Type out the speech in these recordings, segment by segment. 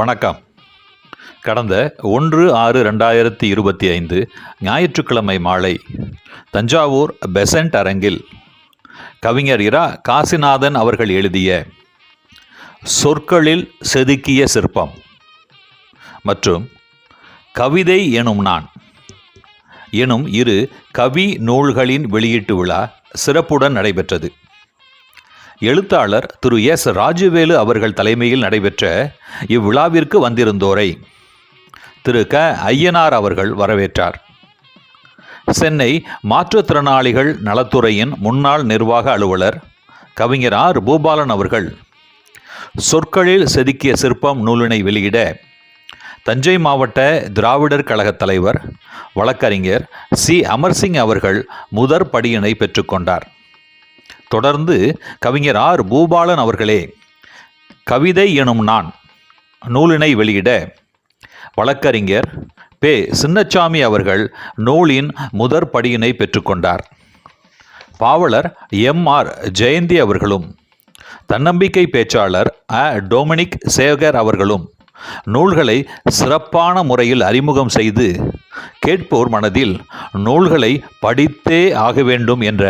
வணக்கம். கடந்த 1/6/2025 ஞாயிற்றுக்கிழமை மாலை தஞ்சாவூர் பெசன்ட் அரங்கில் கவிஞர் இரா. காசிநாதன் அவர்கள் எழுதிய சொற்களில் செதுக்கிய சிற்பம் மற்றும் கவிதை எனும் நான் எனும் இரு கவி நூல்களின் வெளியீட்டு விழா சிறப்புடன் நடைபெற்றது. எழுத்தாளர் திரு எஸ். ராஜவேலு அவர்கள் தலைமையில் நடைபெற்ற இவ்விழாவிற்கு வந்திருந்தோரை திரு க. ஐயனார் அவர்கள் வரவேற்றார். சென்னை மாற்றுத்திறனாளிகள் நலத்துறையின் முன்னாள் நிர்வாக அலுவலர் கவிஞர் ஆர். பூபாலன் அவர்கள் சொற்களில் செதுக்கிய சிற்பம் நூலினை வெளியிட தஞ்சை மாவட்ட திராவிடர் கழக தலைவர் வழக்கறிஞர் சி. அமர்சிங் அவர்கள் முதற் படியினை பெற்றுக்கொண்டார். தொடர்ந்து கவிஞர் ஆர். பூபாலன் அவர்களே கவிதை எனும் நான் நூலினை வெளியிட வழக்கறிஞர் பே. சின்னச்சாமி அவர்கள் நூலின் முதற் படியினை பெற்றுக்கொண்டார். பாவலர் எம். ஆர். ஜெயந்தி அவர்களும் தன்னம்பிக்கை பேச்சாளர் அ. டொமினிக் சேகர் அவர்களும் நூல்களை சிறப்பான முறையில் அறிமுகம் செய்து கேட்போர் மனதில் நூல்களை படித்தே ஆக வேண்டும் என்ற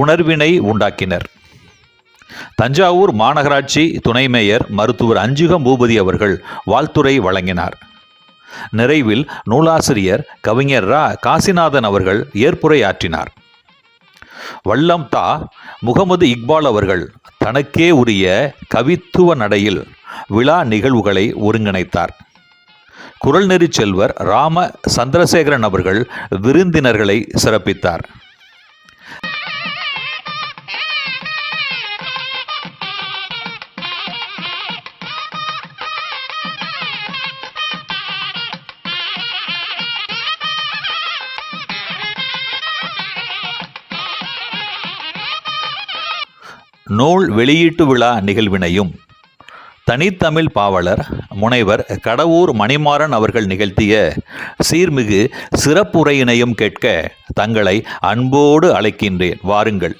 உணர்வினை உண்டாக்கினர். தஞ்சாவூர் மாநகராட்சி துணை மேயர் மருத்துவர் அஞ்சுகம் பூபதி அவர்கள் வாழ்த்துரை வழங்கினார். நிறைவில் நூலாசிரியர் கவிஞர் ரா. காசிநாதன் அவர்கள் ஏற்புரையாற்றினார். வல்லம் தா. முகமது இக்பால் அவர்கள் தனக்கே உரிய கவித்துவ நடையில் விழா நிகழ்வுகளை ஒருங்கிணைத்தார். குரல்நெறி செல்வர் ராம சந்திரசேகரன் அவர்கள் விருந்தினர்களை சிறப்பித்தார். நூல் வெளியீட்டு விழா நிகழ்வினையும் தனித்தமிழ் பாவலர் முனைவர் கடவூர் மணிமாறன் அவர்கள் நிகழ்த்திய சீர்மிகு சிறப்புரையினையும் கேட்க தங்களை அன்போடு அழைக்கின்றேன். வாருங்கள்.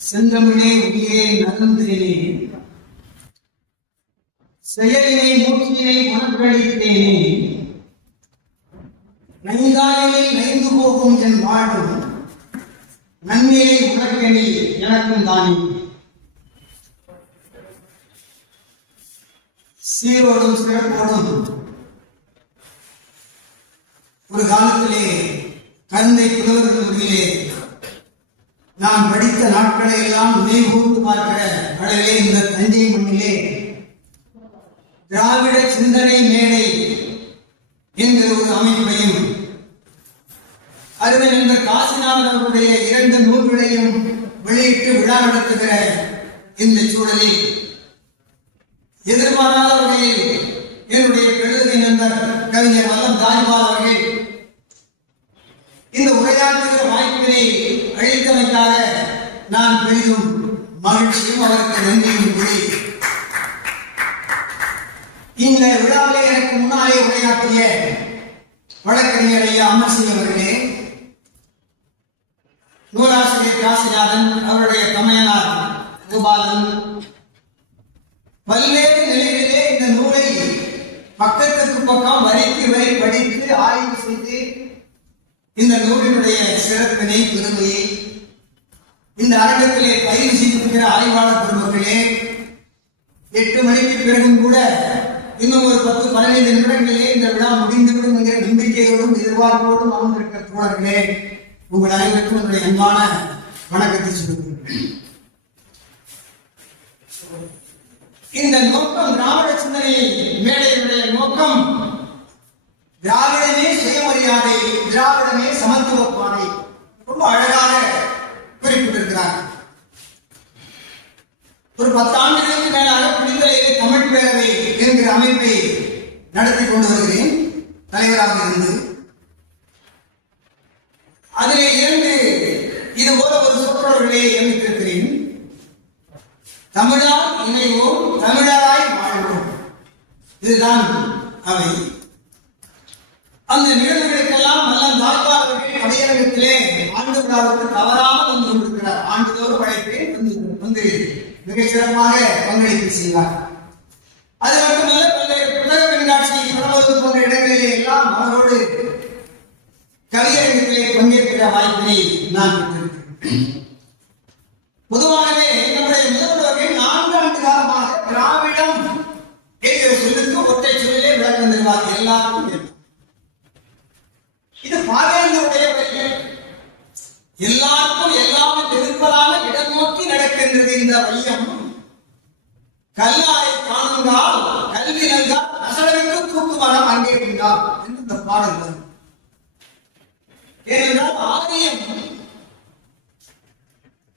செந்தமிழே உயிரே நலந்தேனே, செயலினை மூச்சினை உணர்வளித்தேனே, நைந்தாயனில் நைந்து போகும் என் வாழும் நன்மையை உணர்வெனில் எனக்கும் தானே. சீரோடும் சிறப்போடும் ஒரு காலத்திலே கருந்தை புலவர்கள் மத்தியிலே நான் படித்த நாட்களை எல்லாம் நினைவுகூர்ந்து பார்க்கிற அளவிலே இந்த தஞ்சை மண்ணிலே திராவிட சிந்தனை மேடை என்கிற ஒரு அமைப்பையும் அருமை நண்பர் காசிநாதன் அவர்களுடைய 2 நூல்களையும் வெளியிட்டு விழா நடத்துகிற இந்த சூழலில் எதிர்பாராத வகையில் என்னுடைய கழுதை நண்பர் கவிஞர் வல்லம் தாய்பால் அவர்கள் இந்த உரையாற்றுகிற வாய்ப்பினை அளித்தமைக்காக நான் பெரிதும் மகிழ்ச்சியும் அவருக்கு நன்றியும் கூறி இந்த விழாவிலே எனக்கு முன்னாலே உரையாற்றிய வழக்கறிஞர் ஐயா அமர்சிங் அவர்களே, நூலாசிரியர் காசிநாதன் அவருடைய தமையனார் கோபாலன் பல்வேறு நிலைகளிலே இந்த நூலை பக்கத்துக்கு பக்கம் வரிக்கு வரி படித்து ஆய்வு செய்து இந்த நூலினுடைய சிறப்பினை பெருமையை இந்த அரங்கத்திலே பதிவு செய்திருக்கிற ஆய்வாளர் பெருமக்களே, 8 மணிக்கு பிறகும் கூட இன்னும் ஒரு 10-15 நிமிடங்களே இந்த விழா முடிந்துவிடும் என்கிற நம்பிக்கையோடும் எதிர்பார்ப்போடும் அமர்ந்திருக்கிற தோழர்களே, உங்கள் அனைவருக்கும் என்னுடைய அன்பான வணக்கத்தை சொல்லுகிறேன். இந்த நோக்கம் திராவிட சிந்தனை மேடையினுடைய நோக்கம் திராவிடமே சுயமரியாதை, திராவிடமே சமத்துவ பாதை, ரொம்ப அழகாக குறிப்பிட்டிருக்கிறார். ஒரு 10 ஆண்டுகளுக்கு மேலாக புலித்தலையிலே தமிழ் பேரவை என்கிற அமைப்பை நடத்தி கொண்டு வருகிறேன், தலைவராக இருந்து. அதிலே 2 இது போல ஒரு சொற்றொடர்களை அமைத்திருக்கிறேன். தமிழால் இணைவோம், தமிழராய் வாழ்வோம், இதுதான் அவை. அந்த நிகழ்வுகளுக்கெல்லாம் நல்ல தாய்பால் அவர்கள் கலையரங்கத்திலே ஆண்டு விழாவுக்கு தவறாமல் வந்து கொண்டிருக்கிறார். ஆண்டுதோறும் அழைப்பேன், வந்து மிகச் சிறப்பாக பங்களிப்பு செய்வார். அது மட்டுமல்ல, பல்வேறு புத்தக கண்காட்சி தொடர்வது போன்ற இடங்களிலே எல்லாம் அவரோடு கவியரங்கத்திலே பங்கேற்கிற வாய்ப்பினை நான் பெற்றிருக்கிறேன். பொதுவாகவே நம்முடைய முதல்வர்கள் 4 ஆண்டு காலமாக திராவிடம் என்கிற சொல்லுக்கு ஒற்றை சொல்லிலே விளக்கம் தருவார்கள், எல்லாருக்கும். இது பாவேந்தருடைய பெயர். எல்லாருக்கும் எல்லாம் இருப்பதான இடம் நோக்கி நடக்கின்றது இந்த வையம். கல்லாரை காணுங்கால் கல்வி நல்கால் அசடனுக்கு தூக்குமரம் அங்கே இருந்தால் என்று இந்த பாடல் வரும். ஏனென்றால் ஆரியம்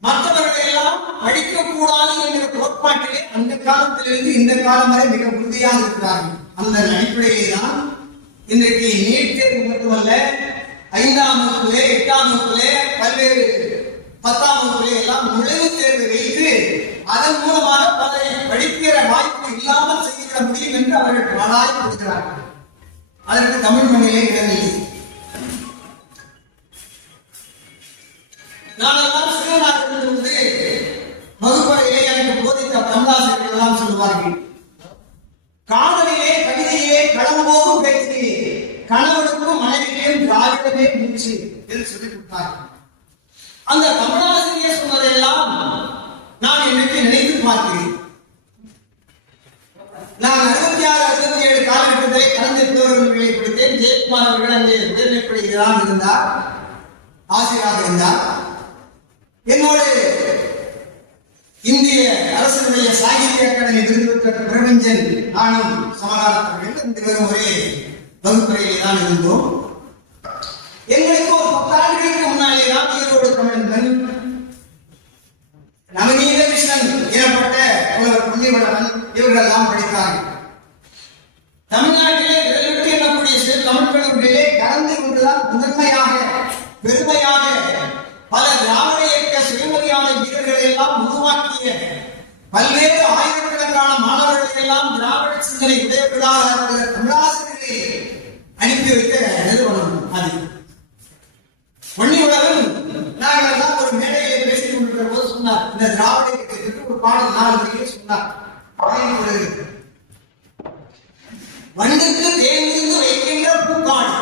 மற்றவர்களை எல்லாம் அழிக்கக்கூடாது என்கிற கோட்பாட்டிலே அந்த காலத்திலிருந்து இந்த காலம் வரை மிக உறுதியாக இருக்கிறார்கள். அந்த அடிப்படையிலே தான் இன்றைக்கு நீட் தேர்வு மட்டுமல்ல, 5ஆம் வகுப்பிலே, 8ஆம் வகுப்பிலே, பல்வேறு 10ஆம் வகுப்பிலே எல்லாம் நுழைவுத் தேர்வு வைத்து அதன் மூலமாக பலரை படிக்கிற வாய்ப்பு இல்லாமல் செய்திட முடியும் என்று அவர்கள் பாடாய் கொடுக்கிறார்கள். அதற்கு தமிழ் மண்ணிலே இடமில்லை. நானெல்லாம் சிறுவனாக இருந்தபோது வகுப்பறையிலே எனக்கு போதித்த தமிழாசிரியர்கள் எல்லாம் சொல்லுவார்கள், காதலிலே, கவிதையிலே, களம்போதும் பேச்சிலே, கணவனுக்கும் மனைவிக்கும் திராவிடமே மூச்சு என்று சொல்லிக் கொடுத்தார்கள். அந்த தமிழாசிரியர் சொன்னதெல்லாம் நான் இன்றைக்கு நினைத்து பார்க்கிறேன். நான் 66-67 காலகட்டத்திலே கலந்து தேர்வுகளை படித்தேன். ஜெயக்குமார் அவர்கள் அங்கே உயர்நிலைப்பள்ளியில்தான் இருந்தார், ஆசிரியராக இருந்தார். என்னோடு இந்திய அரசுடைய சாகித்ய அகாடமி விருது பெற்ற பிரபஞ்சன், நானும் சமகாலத்தவர்கள் 2 பேரும் ஒரே வகுப்பறையிலே தான் இருந்தோம். எங்களுக்கு ஒரு 10 ஆண்டுகளுக்கு முன்னாலே தான் ஈரோடு தமிழன் நவநீத கிருஷ்ணன் எனப்பட்ட புலவர் புள்ளிவளவன் இவர்கள் எல்லாம் படித்தார்கள். தமிழ்நாட்டிலே விரலுக்கு எண்ணக்கூடிய சிறு தமிழ் கல்லூரிகளிலே கலந்து கொண்டுதான் முதன்மையாக பெருமையாக பல திராவிட இயக்க சுயமரியாதை வீரர்களை எல்லாம் உருவாக்கிய பல்வேறு ஆயிரக்கணக்கான மாணவர்களை எல்லாம் திராவிட சிந்தனை உடையவர்களாக இருக்கிற தமிழாசிரியர்களை அனுப்பி வைத்த நிறுவனம் அது. பொன்னிவளவன் நாங்கள் எல்லாம் ஒரு மேடையிலே பேசிக் கொண்டிருக்கிற போது சொன்னார், இந்த திராவிட இயக்கத்திற்கு ஒரு பாடல் 4 வரிகளை சொன்னார். வண்டுக்கு தேர்ந்து வைக்கின்ற பூக்காடு,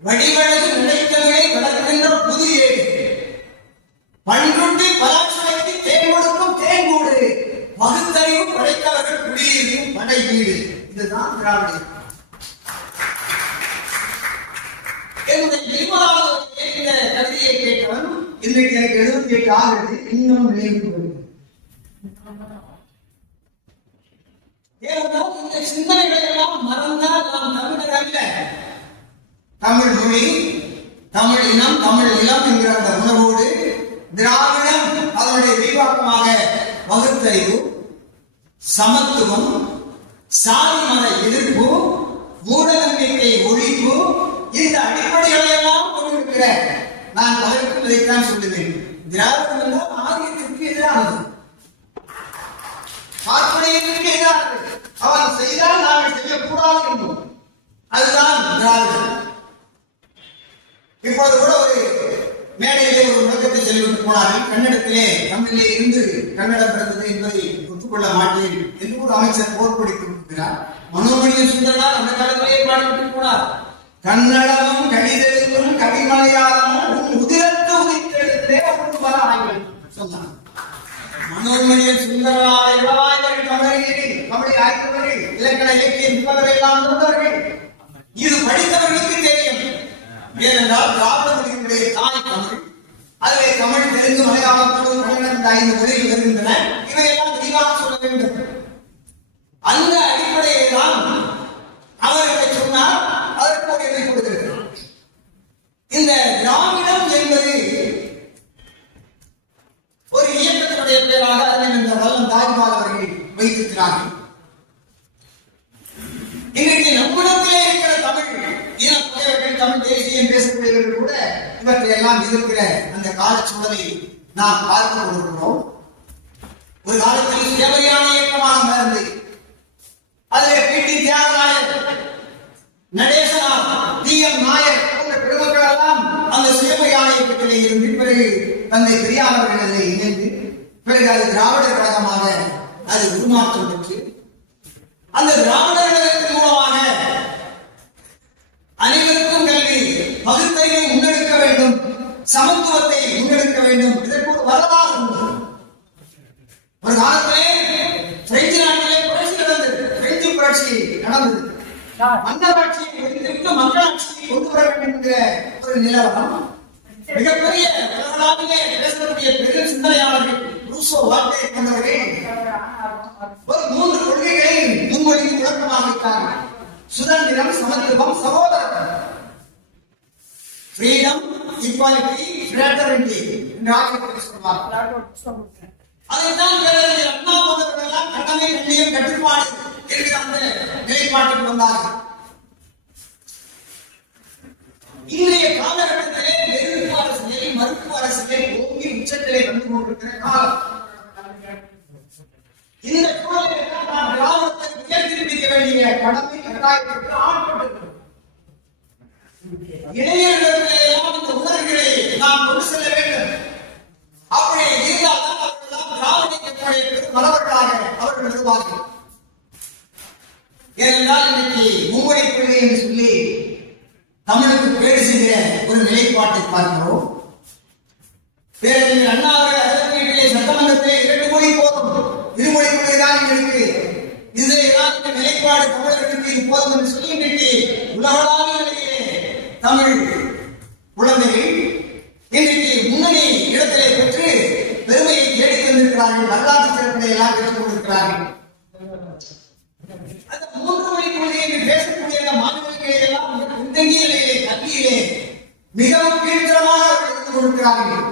வடிவழகு நினைத்தவரை வளர்க்கின்ற புதிய பண்ருட்டி பலாட்சணைக்கு தேன் கொடுக்கும் தேங்கூடு, பகுத்தறிவு படைத்தவர்கள் குடியிருக்க நடை வீடு. இதுதான் திராவிடம். என்னுடைய 20வது கவிதையை கேட்டவன் இன்றைக்கு எனக்கு 78 ஆகிறது, இன்னும் நினைவு வருகிறது. இந்த சிந்தனைகளை எல்லாம் மறந்தால் நாம் தமிழர் அல்ல. தமிழ் மொழி, தமிழ் இனம், தமிழ் நிலம் என்கிற அந்த உணர்வோடு திராவிடம் அதனுடைய விரிவாக்கமாக பகுத்தறிவு, சமத்துவம், சாதி மத எதிர்ப்பு, மூட நம்பிக்கை ஒழிப்பு, இந்த அடிப்படைகளை எல்லாம் கொண்டிருக்கிற நான் பலருக்கும் இதைத்தான் சொல்லுவேன். திராவிடம் என்றால் ஆரியத்திற்கு எதிரானது, பார்ப்பனையத்திற்கு எதிரானது. அவன் செய்தால் நாங்கள் செய்யக்கூடாது என்போம். அதுதான் திராவிடம். இப்போது கூட ஒரு மேடையிலே ஒரு முழக்கத்தை சொல்லிவிட்டு போனார்கள். கன்னடத்திலே தமிழிலே இருந்து கன்னடம் பிறந்தது என்பதை ஒத்துக்கொள்ள மாட்டேன் என்று ஒரு அமைச்சர் போர்க்கொடித்து இருக்கிறார். மனோமணியம் சுந்தரனார் அந்த காலத்திலேயே பாடிவிட்டு போனார். கன்னடமும் கடிதமும் கவிமலையாளமும் உதிரத்து உதித்தெழுந்தே வர ஆய்வு சொன்னார். மனோன்மணியம் சுந்தரனார் இளவாய்கள் தமிழர்கள், தமிழை ஆய்ந்தவர்கள், இலக்கண இலக்கிய நிபுணர்கள் எல்லாம் இருந்தவர்கள். இது படித்தவர்களுக்கு தெரியும். ஏனென்றால் திராவிட மொழிகளுடைய தாய் தமிழ், அதிலே தமிழ், தெலுங்கு, மலையாளம், துளு, கன்னடம் இந்த 5 மொழிகள் வருகின்றன. இவையெல்லாம் விரிவாக சொல்ல வேண்டும். அந்த அடிப்படையை தான் அவர்களை சொன்னால் அதற்கு ஒரு எண்ணை கொடுக்கிறது. இந்த திராவிடம் என்பது ஒரு இயக்கத்தினுடைய பெயராக அறிஞர் வல்லம் தாய்மார் அவர்கள் வைத்திருக்கிறார்கள். இன்றைக்கு நம்மிடத்திலே இருக்கிற தமிழ் இனப்புயர்கள், தமிழ் தேசியம் பேசக்கூடியவர்கள் கூட இவற்றை எல்லாம் எதிர்க்கிற அந்த காலச்சூழலை நாம் பார்த்து கொண்டிருக்கிறோம். ஒரு காலத்தில் சுயமரியாதை இயக்கமாக நடந்து அதிலே பி.டி. தியாகராயர், நடேசனார், டி.எம். நாயர் போன்ற பெருமக்கள் எல்லாம் அந்த சுயமரியாதை இயக்கத்திலே இருந்து பிறகு தந்தை பெரியார் அவர்களை இணைந்து பிறகு அது திராவிடர் கழகமாக அது உருமாற்றம் பெற்று அந்த திராவிடர் கழகத்தின் மூலமாக அனைவருக்கும் கல்வி, பகுத்தறிவை முன்னெடுக்க வேண்டும், சமத்துவத்தை முன்னெடுக்க வேண்டும். இதற்கு ஒரு வரலாறு உண்டு. ஒரு காலத்திலே பிரெஞ்சு நாட்டிலே புரட்சி நடந்தது. பிரெஞ்சு புரட்சி நடந்தது. மன்னராட்சியை ஒழித்துவிட்டு மக்களாட்சியை கொண்டு வர வேண்டும் என்கிற ஒரு நிலவரம். மிகப்பெரிய உலகளாவிலே பேசக்கூடிய பெரிய சிந்தனையாளர்கள் ரூசோ வார்த்தையை கொண்டவர்கள் ஒரு 3 கொள்கைகளை முன்மொழிந்து விளக்கமாக வைத்தார்கள். சுதந்திரம், சமத்துவம், சகோதரர், ஃப்ரீடம், ஈக்வாலிட்டி, ஃப்ராட்டர்னிட்டி என்று ஆங்கிலத்தில் சொல்வார்கள். அதைத்தான் பேரறிஞர் அண்ணா போன்றவர்கள் எல்லாம் கடமை, கண்ணியம், கட்டுப்பாடு என்கிற அந்த நிலைப்பாட்டுக்கு வந்தார்கள். இன்றைய காலகட்டத்திலே எதிர்ப்பு அரசியலை, மருத்துவ அரசியலை ஓங்கி உச்சத்திலே வந்து கொண்டிருக்கிற காலம். இந்த சூழலில் நாம் திராவிடத்தை உயர்த்தி பிடிக்க வேண்டிய கடமை கட்டாயத்திற்கு ஆட்பட்டிருக்கிறோம். இளைஞர்களுக்கெல்லாம் இந்த உணர்வுகளை நாம் கொண்டு செல்ல வேண்டும். அப்படி இருந்தால்தான் அவர்களெல்லாம் திராவிடத்தினுடைய பெருமளவர்களாக அவர்கள் வருவார்கள். ஏனென்றால் இன்னைக்கு மும்மொழி கொள்கை என்று சொல்லி தமிழுக்கு பேடு செய்கிற ஒரு நிலைப்பாட்டை பார்க்கிறோம். பேரறிஞர் அண்ணா அவர்கள் அரசியலிலே சட்டமன்றத்திலே 2 மொழி போதும், இருமொழி கொள்கைதான் இருக்கு, இதிலேதான் இந்த நிலைப்பாடு தமிழர்களுக்கு இது போதும் என்று சொல்லி இன்றைக்கு உலகளாவிய நிலையிலே தமிழ் குழந்தைகள் இன்றைக்கு முன்னணி இடத்திலே பெற்று பெருமையை தேடி வந்திருக்கிறார்கள். வரலாற்று சிறப்பினை எல்லாம் பெற்றுக் கொண்டிருக்கிறார்கள். அந்த 3 மொழி கொள்கை என்று பேசக்கூடிய அந்த மாநிலங்களை எல்லாம் பின்தங்கிய நிலையிலே கல்வியிலே மிகவும் கீழ்த்தரமாக இருந்து கொண்டிருக்கிறார்கள்.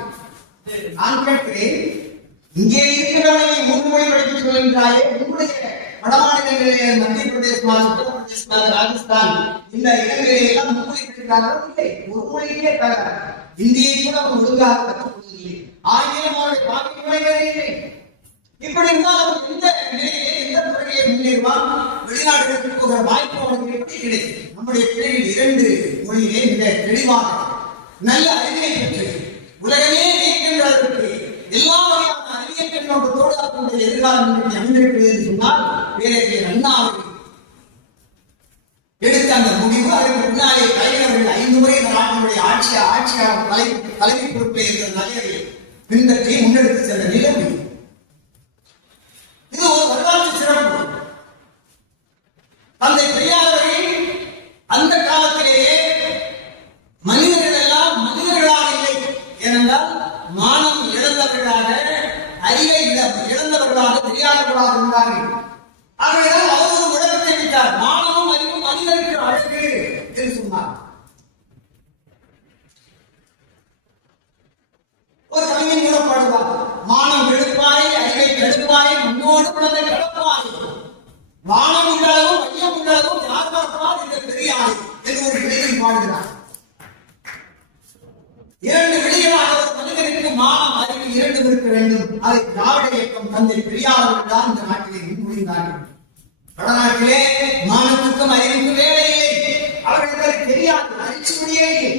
நான் கேட்கிறேன், இங்கே இருக்கிறவர்களை 3 மொழி படித்து சொல்கின்றாயே, உங்களுடைய வடமாநிலங்களிலே மத்திய பிரதேசமாக, உத்தரப்பிரதேசமாக, ராஜஸ்தான் இந்த இடங்களிலே எல்லாம் 3 மொழி படிக்கிறார்கள். இல்லை, ஒரு மொழியிலே இந்தியை கூட அவர் ஒழுங்காக கற்றுக்கொள்ளவில்லை. ஆங்கிலம் அவருடைய பாக்கி மொழிகளே இல்லை. இப்படி இருந்தால் அவர் எந்த நிலையிலே, எந்த துறையிலே முன்னேறுவான்? வெளிநாடுகளுக்கு போகிற வாய்ப்பு அவனுக்கு எப்படி கிடைக்கும்? நம்முடைய பிள்ளைகள் 2 மொழியிலே மிக தெளிவாக நல்ல அறிவியை பெற்று உலகமே இயக்கின்றதற்கு எல்லா வகையான அறிவியல் கண்ணோட்டத்தோடு அவர்களுடைய எதிர்காலம் அமைந்திருக்கிறது என்று சொன்னால் பேரறிஞர் அண்ணா அவர்கள் எடுத்த அந்த முடிவு, அதற்கு முன்னாலே கலைஞர்கள் 5 முறை இந்த நாட்டினுடைய ஆட்சியாளர் தலைமை பொறுப்பில் இருந்த நிலையை பின்பற்றி முன்னெடுத்து சென்ற நிலைமை இது ஒரு வரலாற்று சிறப்பு. தந்தை பெரியார் அவர்கள் அந்த காலத்திலேயே மனிதர்கள் எல்லாம் மனிதர்களாக இல்லை, ஏனென்றால் மானம் இழந்தவர்களாக, அறிவை இழந்தவர்களாக, தெரியாதவர்களாக இருந்தார்கள். ஆகையால் அவர் ஒரு விளக்கத்தை விட்டார். மானமும் அறிவும் மனிதனுக்கு அழகு என்று சொன்னார். ஒரு கவிஞன் கூட பாடுவார், மானம் கெடுப்பாய், அறிவை கெடுப்பாய், மண்ணோடு குழந்தை கிடப்பாய், வானம் உள்ளளவும் மையம் உள்ளளவும் யார் பார்ப்பார் என்ற பெரியாய் என்று ஒரு இளைஞன் பாடுகிறார். இரண்டு விழிகளாக ஒரு மனிதனுக்கு மானம், அறிவு இரண்டும் இருக்க வேண்டும். அதை திராவிட இயக்கம் தந்தை பெரியார் அவர்கள் தான் இந்த நாட்டிலே முன்மொழிந்தார்கள். வடநாட்டிலே மானத்துக்கும் அறிவுக்கும் வேலை இல்லை, அவர்களுக்கு தெரியாது, அறிச்சுடைய இல்லை,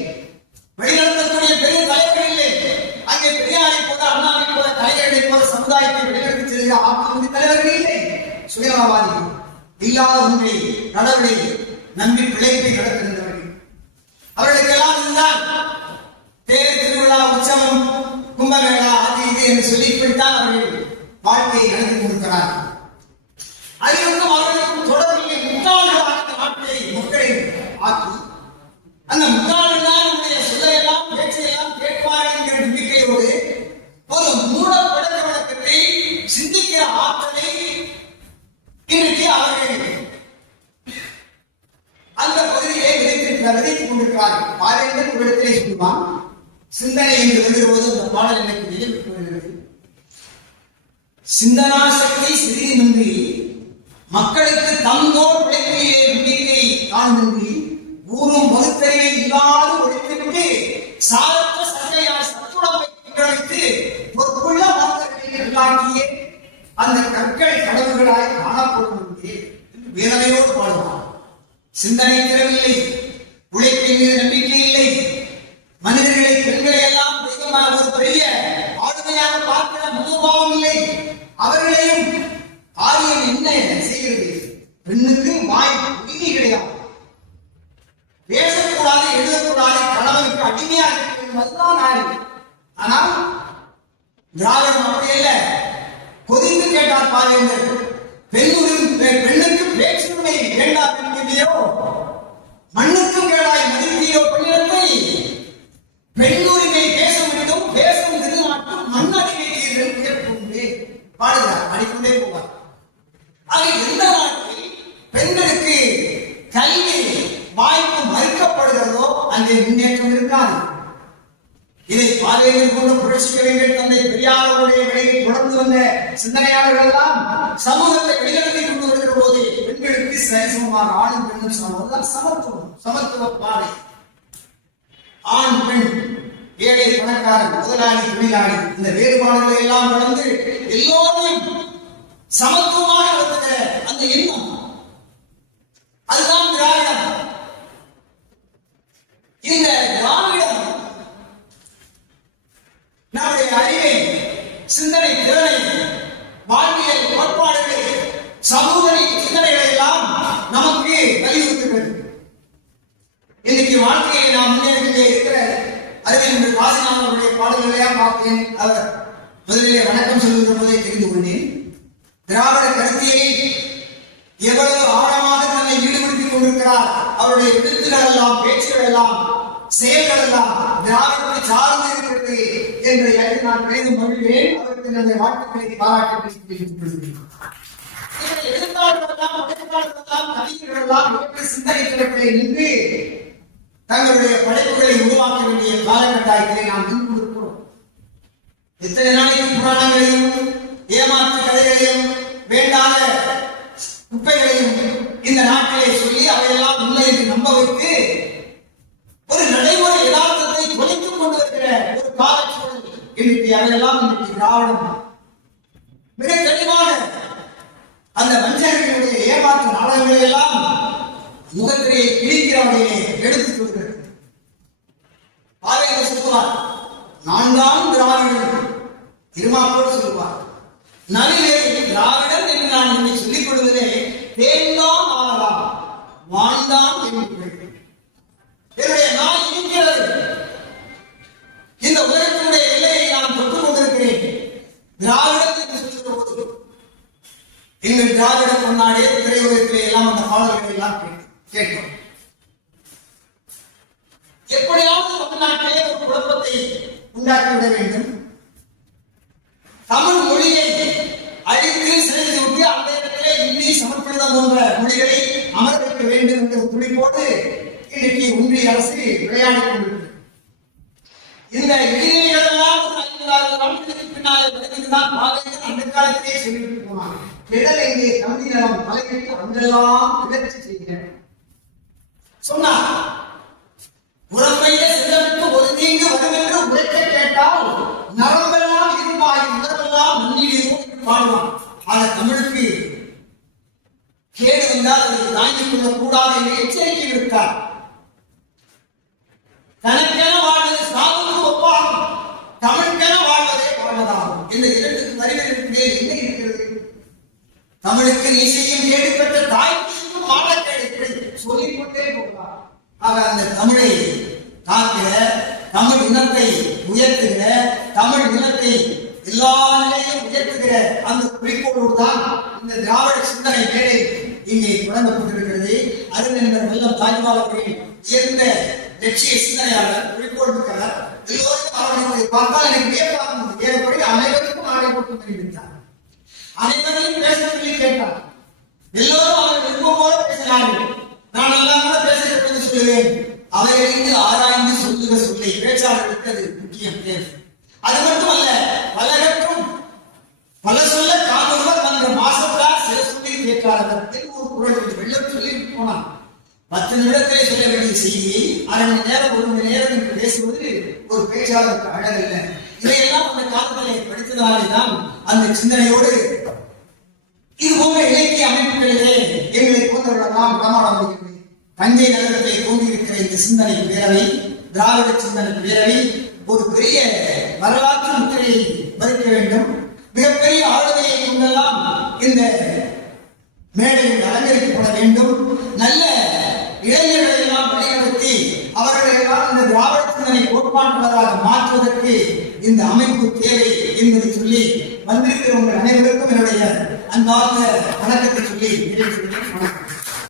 வழிநடத்தக்கூடிய பெரிய தலைவர்கள் இல்லை. அங்கே பெரியாரை போல, அண்ணாவை போல, கலைஞர்களை போல சமுதாயத்தை வழிநடத்தி செல்கிற ஆட்சி தலைவர்கள் இல்லை. சுயநலவாதிகள், இல்லாத உண்மை கடவுளை நம்பி பிழைப்பை நடத்துகின்றவர்கள். அவர்களுக்கெல்லாம் இதுதான் தேர் திருவிழா, உற்சவம், கும்பமேளா, அது இது என்று சொல்லி இப்படித்தான் அவர்கள் வாழ்க்கையை நடத்தி கொடுக்கிறார்கள். அறிவுக்கும் அவர்களுக்கும் தொடர்பில்லை. முட்டாள்களாக அந்த நாட்டை மக்களை ஆக்கி அந்த முட்டாள்கள் தான் நம்முடைய சொல்லையெல்லாம் பேச்சையெல்லாம் கேட்பார்கள் என்கிற நம்பிக்கையோடு ஒரு மூட பழக்க வழக்கத்தை சிந்திக்கிற ஆற்றலை இன்றைக்கு அவர்கள் அந்த பகுதியை விதைத்துக் கொண்டிருக்கிறார்கள். பாரேந்தர் ஒரு இடத்திலே சொல்லுவான், சிந்தனை என்று வருகிறபோது அந்த பாடல் எனக்கு நினைவுக்கு வருகிறது. சிந்தனா சக்தி சிறிதின்றி மக்களுக்கு தந்தோர் உழைப்பிலே நம்பிக்கை காண்பின்றி ஊரும் மறுத்தறிவை இல்லாது ஒழித்துவிட்டு சாரற்ற சந்தையால் சத்துணவை குற்றளித்து பொறுப்புள்ள மாந்தர்களை உள்ளாக்கிய அந்த கற்கள் கடவுள்களாய் காணப்படும் வேதனையோடு பாடுவார். சிந்தனை திறமில்லை, உழைப்பின் மீது நம்பிக்கை இல்லை, மனிதர்களை பெண்களை எல்லாம் தெய்வமாக ஒரு பெரிய ஆளுமையாக பார்க்கிற மனோபாவம் இல்லை. அவர்களையும் காரியம் என்ன செய்கிறது? பெண்ணுக்கு வாய் உரிமை கிடையாது, பேசக்கூடாது, எழுதக்கூடாது, கணவனுக்கு அடிமையாக அதுதான் நாடு. ஆனால் திராவிடம் அப்படி அல்ல. கொதிந்து கேட்டார் பாருங்கள், பெண்ணுக்கு பேச்சுரிமை வேண்டாம் என்கிறீரோ, மண்ணுக்கும் கேளாய் மதிப்பீரோ பெண்ணிடத்தை, பெண்ணுரிமை பேச வேண்டும், பேசும் திருநாட்டும் மண்ணடிமை கேட்போம் பாடுகிறார், படிக்கொண்டே போவார். ஆக எந்த நாட்டில் பெண்களுக்கு கல்வி வாய்ப்பு மறுக்கப்படுகிறதோ அங்கே முன்னேற்றம் இருக்காது. இதை பாதையில் கொண்டு புரட்சி கலைஞர் தந்தை பெரியாருடைய வழியை தொடர்ந்து வந்த சிந்தனையாளர்கள் எல்லாம் சமூகத்தை வெளிநடத்தி கொண்டு வருகிற போது பெண்களுக்கு சரிசமமாக ஆணும் பெண்ணும் சமம், சமத்துவம், சமத்துவ பாதை. ஆண் பெண், ஏழை பணக்காரன், முதலாளி தொழிலாளி, இந்த வேறுபாடுகளை எல்லாம் கடந்து எல்லோரையும் சமத்துவமாக நடத்துகிற அந்த எண்ணம், அதுதான் திராவிடம். இந்த திராவிடம் நம்முடைய அறிவை, சிந்தனை திறனை, வாழ்வியல் கோட்பாடுகளை, சமூக சிந்தனைகளை எல்லாம் நமக்கு வலியுறுத்துகிறது. இன்னைக்கு வாழ்க்கையை நாம் முன்னேறிலே இருக்கிற அறிவியல் காசிநாதனுடைய பாடல்களையா பார்த்தேன். அவர் முதலிலே வணக்கம் சொல்லுகிற போதே தெரிந்து கொண்டேன். திராவிட கருத்தியை எவ்வளவு ஆழமாக தன்னை ஈடுபடுத்திக் கொண்டிருக்கிறார். அவருடைய எழுத்துக்கள் எல்லாம், பேச்சுகள் எல்லாம், செயல்கள் எல்லாம் திராவிடத்தை சார்ந்து இருக்கிறது என்பதை நான் பெரிதும் மகிழ்கிறேன். அவருக்கு என்னுடைய வாழ்த்துக்களை பாராட்டுகளை தெரிவித்துக் கொள்கிறேன். எழுத்தாளர்கள் எல்லாம், கவிஞர்கள் எல்லாம் சிந்தனை திறப்பிலே நின்று தங்களுடைய படைப்புகளை உருவாக்க வேண்டிய காலகட்டாயத்திலே நாம் நின்று கொடுக்கிறோம். எத்தனை நாளைக்கு புராணங்களையும் ஏமாற்று கதைகளையும் வேண்டாத குப்பைகளையும் இந்த நாட்டிலே சொல்லி அவையெல்லாம் உண்மை என்று நம்ப வைத்து ஒரு நடைமுறை யதார்த்தத்தை தொலைத்துக் கொண்டு வருகிற ஒரு காலச்சூழல் இன்னைக்கு அவையெல்லாம் இன்னைக்கு திராவிடம் மிக தெளிவாக அந்த வஞ்சகர்களுடைய ஏமாற்று நாடகங்களை எல்லாம் முகத்திலே கிழிக்கிறவர்களே எடுத்துக் கொள்கிறது. பாவேந்தர் சொல்லுவார், நான் தான் திராவிடன். திருமாப்போர் சொல்லுவார், நலிலே திராவிடன் என்று நான் என்னை சொல்லிக் கொள்வதே தேன்தான் ஆகலாம், வாழ்ந்தான் என்னுடைய நாள் இருக்கிறது. இந்த உலகத்தினுடைய எல்லையை நான் தொட்டுக் கொண்டிருக்கிறேன். திராவிடம் என்று சொல்லுகிற போது எங்கள் திராவிட முன்னாடியே திரையுலகத்திலே எல்லாம் அந்த பாடல்களை எல்லாம் கேட்கிறோம். எப்படியாவது தமிழ்நாட்டிலே ஒரு குழப்பத்தை உண்டாக்கிவிட வேண்டும், தமிழ் மொழியை அழித்து சிறையில் விட்டு அந்த இடத்திலே இந்தி சமஸ்கிருதம் போன்ற மொழிகளை அமர வைக்க வேண்டும் என்ற துடிப்போடு இன்றைக்கு ஒன்றிய அரசு விளையாடிக் கொண்டிருக்கிறது. இந்த இளைஞர்கள் எல்லாம் 50,000 ஆண்டுகளுக்கு பின்னாலே வருகிறதுதான் பாவேந்தர் அந்த காலத்திலே சொல்லிட்டு போனாங்க. கிடல் எங்கே தமிழ் நிலம் தலையிட்டு அங்கெல்லாம் கிளர்ச்சி செய்ய சொன்னார். உடம்பையில சிலருக்கு ஒரு தீங்கு வரும் என்று உரைக்க கேட்டால் நரம்பெல்லாம் இருப்பாய் உடம்பெல்லாம் முன்னீடு பாடுவான். ஆக தமிழுக்கு கேடு வந்தால் அதை தாங்கிக் கொள்ளக் கூடாது என்று எச்சரிக்கை விடுத்தார். தனக்கென வாழ்வது சாவுக்கு ஒப்பாகும், தமிழுக்கென வாழ்வதே வாழ்வதாகும். இந்த 2 வரிகளுக்கு மேல் என்ன இருக்கிறது? தமிழுக்கு நீ செய்யும் கேடு பெற்ற தாய்க்கு மாட்டக்கேடு சொல்லிக் கொண்டே போகலாம். ஆக அந்த தமிழை காக்கிற, தமிழ் இனத்தை உயர்த்துகிற, தமிழ் இனத்தை எல்லா நிலையிலும் உயர்த்துகிற அந்த குறிக்கோளோடு தான் இந்த திராவிட சிந்தனை மேடை இங்கே தொடங்கப்பட்டிருக்கிறது. அருண் வெள்ளம் தாய்மாவர்களின் உயர்ந்த லட்சிய சிந்தனையாளர், குறிக்கோள் மிக்கவர், எல்லோருக்கும் அவர்களை பார்த்தால் எனக்கு வியப்பாக இருந்தது. ஏற்படி அனைவருக்கும் ஆடை போட்டு தெரிவித்தார். அனைவரையும் பேச சொல்லி கேட்டார். எல்லோரும் அவர்கள் விருப்பம் போல பேசினார்கள். நான் எல்லாம் கூட பேசுகிறேன் சொல்லுவேன். அவைகளிருந்து ஆராய்ந்து சொல்லுக சொல்லை பேச்சாளர்களுக்கு அது முக்கியம் தேவை. அது மட்டுமல்ல, பலகற்றும் பல சொல்ல காணொருவர் வந்த மாசத்தால் சில சொல்லி கேட்கிறார்கள். ஒரு குரல் வெள்ளம் சொல்லி போனான். 10 நிமிடத்திலே சொல்ல வேண்டிய செய்தியை 1/2 மணி நேரம் 1 மணி நேரம் என்று பேசுவது ஒரு பேச்சாளருக்கு அழகல்ல. இதையெல்லாம் அந்த காலத்திலே படித்ததாலே தான் அந்த சிந்தனையோடு இது போன்ற இலக்கிய அமைப்புகளிலே எங்களை போன்றவர்களெல்லாம் பிரமாணம் முடிகிறது. தஞ்சை நகரத்தை தோன்றியிருக்கிற இந்த சிந்தனை பேரவை, திராவிட சிந்தனை பேரவை ஒரு பெரிய வரலாற்று முத்திரையை பதிக்க வேண்டும். மிகப்பெரிய ஆளுமையை கொண்டெல்லாம் இந்த மேடையில் அலங்கரிக்கப்பட வேண்டும். நல்ல இளைஞர்களை எல்லாம் வழிநடத்தி அவர்களை எல்லாம் இந்த திராவிட சிந்தனை கோட்பாட்டுள்ளதாக மாற்றுவதற்கு இந்த அமைப்பு தேவை என்பதை சொல்லி வந்திருக்கிற உங்கள் அனைவருக்கும் என்னுடைய அன்பார்ந்த வணக்கத்தை சொல்லி நிறைவு செய்கிறேன்.